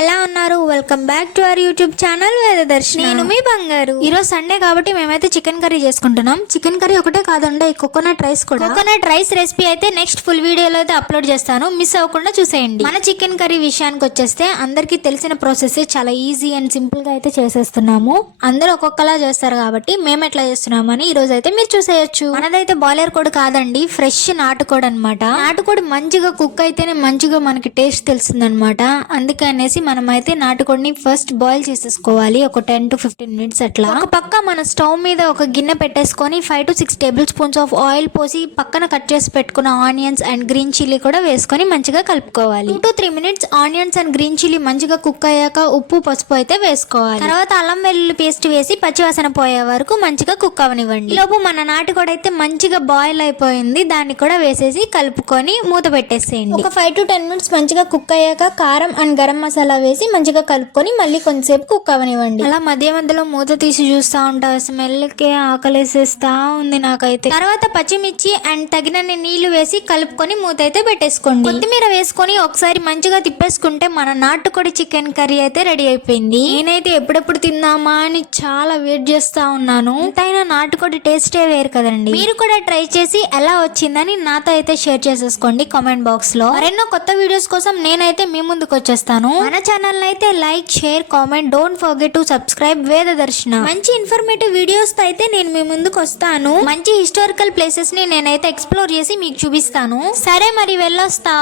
ఎలా ఉన్నారు? Welcome back to our YouTube channel Vedadarshini. నేను మీ బంగారు. ఈరోజు సండే కాబట్టి మేమైతే చికెన్ కర్రీ చేసుకుంటున్నాం. చికెన్ కర్రీ ఒకటే కాదండి, కోకోనట్ రైస్ కూడా. కోకోనట్ రైస్ రెసిపీ అయితే నెక్స్ట్ ఫుల్ వీడియోలో అయితే అప్లోడ్ చేస్తాను, మిస్ అవ్వకుండా చూసేయండి. మన చికెన్ కర్రీ విషయానికి వచ్చేస్తే అందరికి తెలిసిన ప్రాసెస్, చాలా ఈజీ అండ్ సింపుల్ గా అయితే చేసేస్తున్నాము. అందరూ ఒక్కొక్కలా చేస్తారు కాబట్టి మేము ఎట్లా చేస్తున్నామని ఈ రోజు అయితే మీరు చూసేయచ్చు. మనదైతే బాయిలర్ కోడి కాదండి, ఫ్రెష్ నాటుకోడి అనమాట. నాటుకోడి మంచిగా కుక్ అయితేనే మంచిగా మనకి టేస్ట్ తెలుస్తుంది అనమాట. అందుకనేసి మనం అయితే నాటుకోడిని ఫస్ట్ బాయిల్ చేసేసుకోవాలి, ఒక 10 to 15 minutes అట్లా. ఒక పక్క మన స్టవ్ మీద ఒక గిన్నె పెట్టేసుకొని 5 to 6 table spoons of oil పోసి పక్కన కట్ చేసి పెట్టుకున్న ఆనియన్స్ అండ్ గ్రీన్ చిల్లీ కూడా వేసుకొని మంచిగా కలుపుకోవాలి. 2 to 3 minutes onions and green chilli మంచిగా కుక్ అయ్యాక ఉప్పు పసుపు అయితే వేసుకోవాలి. తర్వాత అల్లం వెల్లుల్లి పేస్ట్ వేసి పచ్చివాసన పోయే వరకు మంచిగా కుక్ అవనివ్వండి. లోపు మన నాటుకోడి అయితే మంచిగా బాయిల్ అయిపోయింది, దాన్ని కూడా వేసేసి కలుపుకొని మూత పెట్టేసేయండి. ఒక 5 to 10 minutes మంచిగా కుక్ అయ్యాక కారం అండ్ గరం మసాలా వేసి మంచిగా కలుపుకొని మళ్ళీ కొంతసేపు కుక్ అవనివ్వండి. అలా మధ్య మధ్యలో మూత తీసి చూస్తా ఉంటా, స్మెల్ కే ఆకలేసేస్తా ఉంది నాకైతే. తర్వాత పచ్చిమిర్చి అండ్ తగినన్ని నీళ్లు వేసి కలుపుకొని మూత అయితే పెట్టేసుకోండి. కొత్తిమీర వేసుకొని ఒకసారి మంచిగా తిప్పేసుకుంటే మన నాటుకోడి చికెన్ కర్రీ అయితే రెడీ అయిపోయింది. నేనైతే ఎప్పుడెప్పుడు తిందామా అని చాలా వెయిట్ చేస్తా ఉన్నాను. ఎంతైనా నాటుకోడి టేస్టే వేరు కదండి. మీరు కూడా ట్రై చేసి ఎలా వచ్చిందని నాతో అయితే షేర్ చేసేసుకోండి కామెంట్ బాక్స్ లో. మరెన్నో కొత్త వీడియోస్ కోసం నేనైతే మీ ముందుకు వచ్చేస్తాను. మన ఛానల్ అయితే like, share, comment, don't forget to subscribe Vedadarshana. మంచి ఇన్ఫర్మేటివ్ వీడియోస్ తో అయితే నేను మీ ముందుకు వస్తాను. మంచి హిస్టారికల్ ప్లేసెస్ ని నేనైతే ఎక్స్ప్లోర్ చేసి మీకు చూపిస్తాను. సరే మరి వెళ్ళొస్తా.